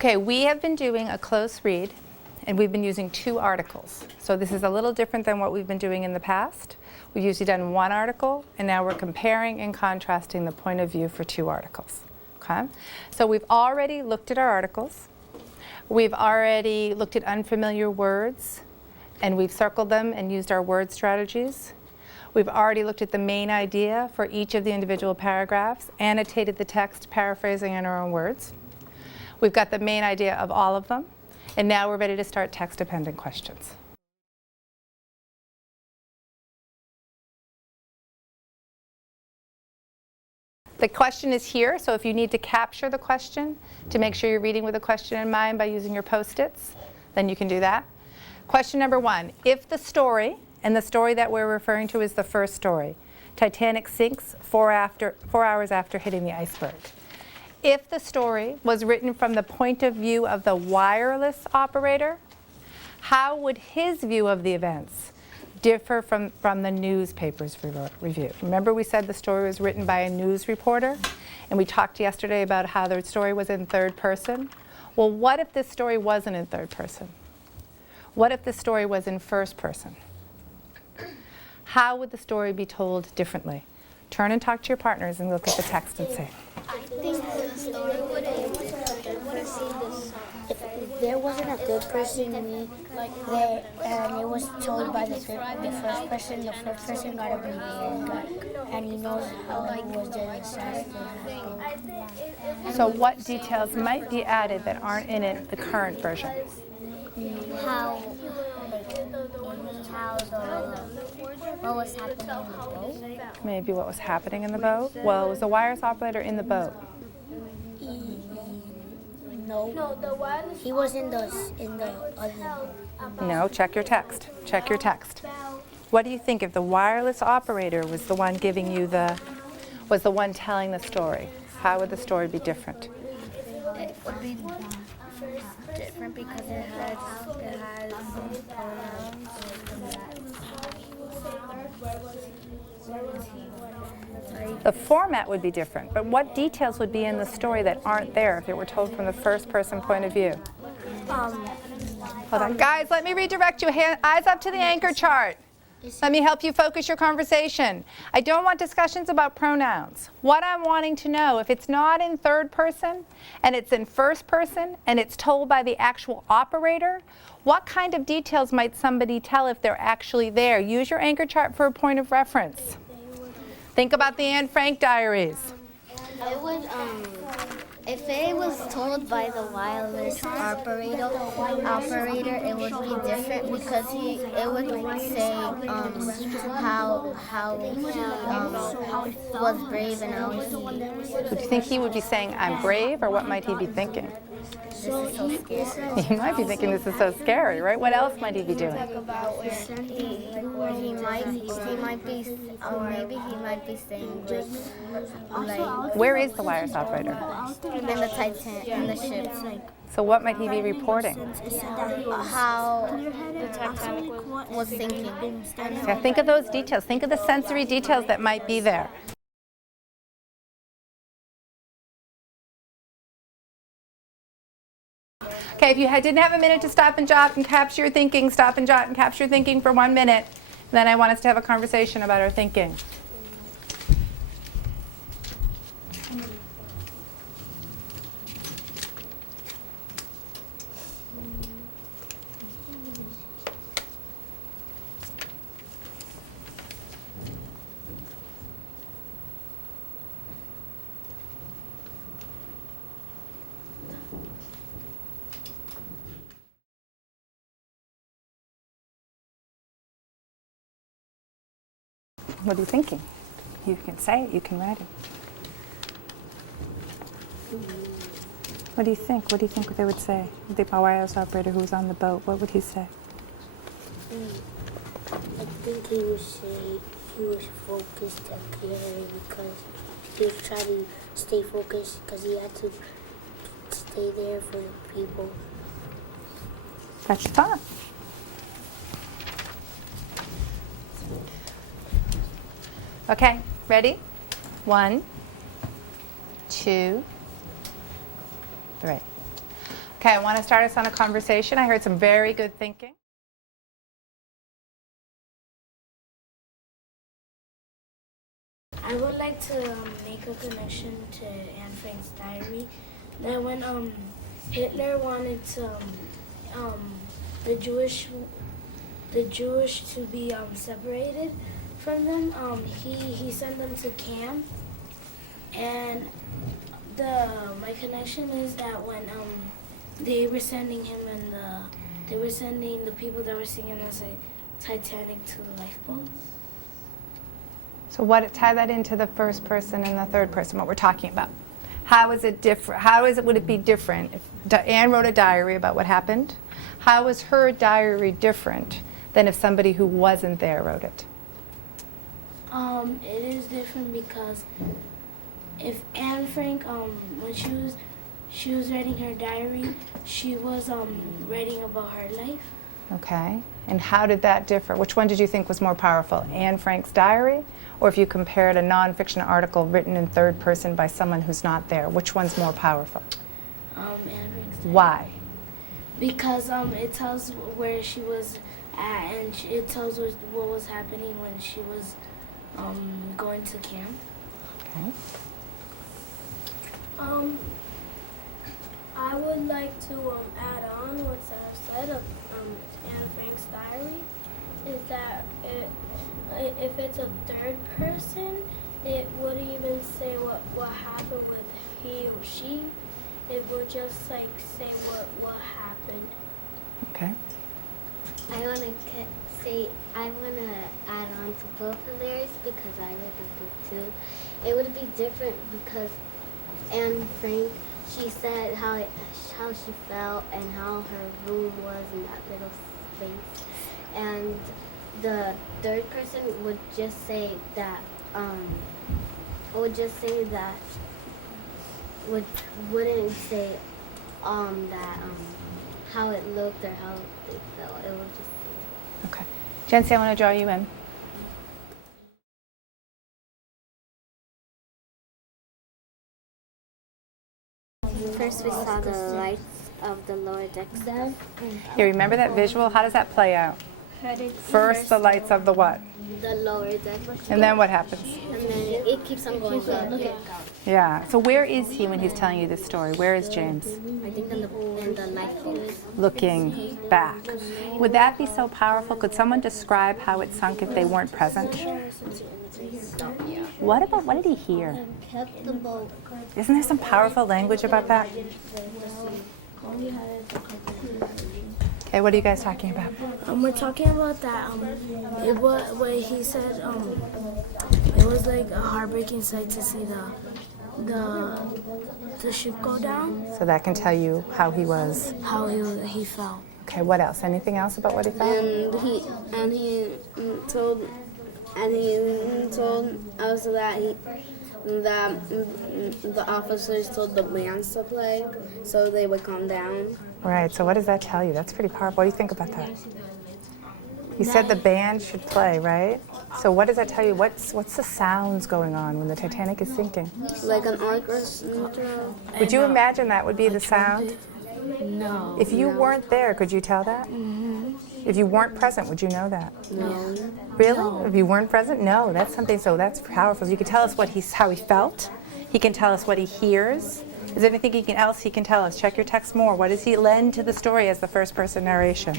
Okay, we have been doing a close read, and we've been using 2 articles. So this is a little different than what we've been doing in the past. We've usually done 1 article, and now we're comparing and contrasting the point of view for 2 articles. Okay? So we've already looked at our articles. We've already looked at unfamiliar words, and we've circled them and used our word strategies. We've already looked at the main idea for each of the individual paragraphs, annotated the text, paraphrasing in our own words. We've got the main idea of all of them, and now we're ready to start text-dependent questions. The question is here, so if you need to capture the question to make sure you're reading with a question in mind by using your Post-its, then you can do that. Question number 1, if the story, and the story that we're referring to is the first story, Titanic sinks 4 hours after hitting the iceberg. If the story was written from the point of view of the wireless operator, how would his view of the events differ from the newspaper's review? Remember we said the story was written by a news reporter, and we talked yesterday about how the story was in third person. Well, what if this story wasn't in third person? What if the story was in first person? How would the story be told differently? Turn and talk to your partners and look at the text and say. I think the story would have if there wasn't a good person there and it was told by the first person got a baby and he knows how it was the disaster. So what details might be added that aren't in the current version? What was happening in the boat? Maybe what was happening in the boat? Well, was the wireless operator in the boat? No, he was in the other. No, check your text. Check your text. What do you think if the wireless operator was the one giving you was the one telling the story? How would the story be different? It would be different because it has pronouns. The format would be different, but what details would be in the story that aren't there if it were told from the first person point of view? Hold on. Guys, let me redirect you. Eyes up to the anchor chart. Let me help you focus your conversation. I don't want discussions about pronouns. What I'm wanting to know, if it's not in third person and it's in first person and it's told by the actual operator, what kind of details might somebody tell if they're actually there? Use your anchor chart for a point of reference. Think about the Anne Frank diaries. It would, if it was told by the wireless operator, it would be different because it would say how he was brave and how he. Would you think he would be saying, "I'm brave," or what might he be thinking? This is so scary. He might be thinking this is so scary, right? What else might he be doing? He might be saying like. Where is the wireless operator? In the Titanic, in the ship. So what might he be reporting? How the Titanic was sinking. Yeah, think of those details. Think of the sensory details that might be there. Okay, if you didn't have a minute to stop and jot and capture your thinking, stop and jot and capture your thinking for 1 minute. Then I want us to have a conversation about our thinking. What are you thinking? You can say it, you can write it. What do you think? What do you think they would say? The wireless operator who was on the boat, what would he say? I think he would say he was focused and clear because he was trying to stay focused because he had to stay there for the people. That's your thought. Okay, ready? 1, 2, 3. Okay, I want to start us on a conversation. I heard some very good thinking. I would like to make a connection to Anne Frank's diary. That when Hitler wanted to the Jewish to be separated from them, he sent them to camp. And my connection is that when they were sending him and they were sending the people that were singing as a Titanic to the lifeboats. So tie that into the first person and the third person, what we're talking about. How is it different? Would it be different if Anne wrote a diary about what happened? How is her diary different than if somebody who wasn't there wrote it? It is different because if Anne Frank, when she was writing her diary, she was writing about her life. Okay, and how did that differ? Which one did you think was more powerful, Anne Frank's diary, or if you compared a nonfiction article written in third person by someone who's not there, which one's more powerful? Anne Frank's diary. Why? Because it tells where she was at, and it tells what was happening when she was going to camp. Okay. I would like to add on what Sarah said of Anne Frank's diary, is that if it's a third person, it wouldn't even say what happened with he or she. It would just say what happened. Okay. I want to add on to both of theirs because I read the book too. It would be different because Anne Frank, she said how she felt and how her room was in that little space, and the third person would just say that wouldn't say that how it looked or how they felt. It would just say. Okay. Jency, I want to draw you in. First we saw the lights of the lower decks. Here, remember that visual? How does that play out? First, the lights of the what? The lower deck. And then what happens? And then it keeps on going up. Yeah. So where is he when he's telling you this story? Where is James? I think in the lifeboat. Looking back. Would that be so powerful? Could someone describe how it sunk if they weren't present? What did he hear? Kept the boat. Isn't there some powerful language about that? Okay, what are you guys talking about? We're talking about that. It was what he said. It was like a heartbreaking sight to see the ship go down. So that can tell you how he was. How he felt. Okay, what else? Anything else about what he felt? And he told us that the officers told the bands to play so they would calm down. Right, so what does that tell you? That's pretty powerful. What do you think about that? He said the band should play, right? So what does that tell you? What's the sounds going on when the Titanic is sinking? Like an orchestra. Would you imagine that would be the sound? No. If you weren't there, could you tell that? Mm-hmm. If you weren't present, would you know that? No. Really? No. If you weren't present? No, that's something, so that's powerful. So you can tell us how he felt. He can tell us what he hears. Is there anything else he can tell us? Check your text more. What does he lend to the story as the first person narration?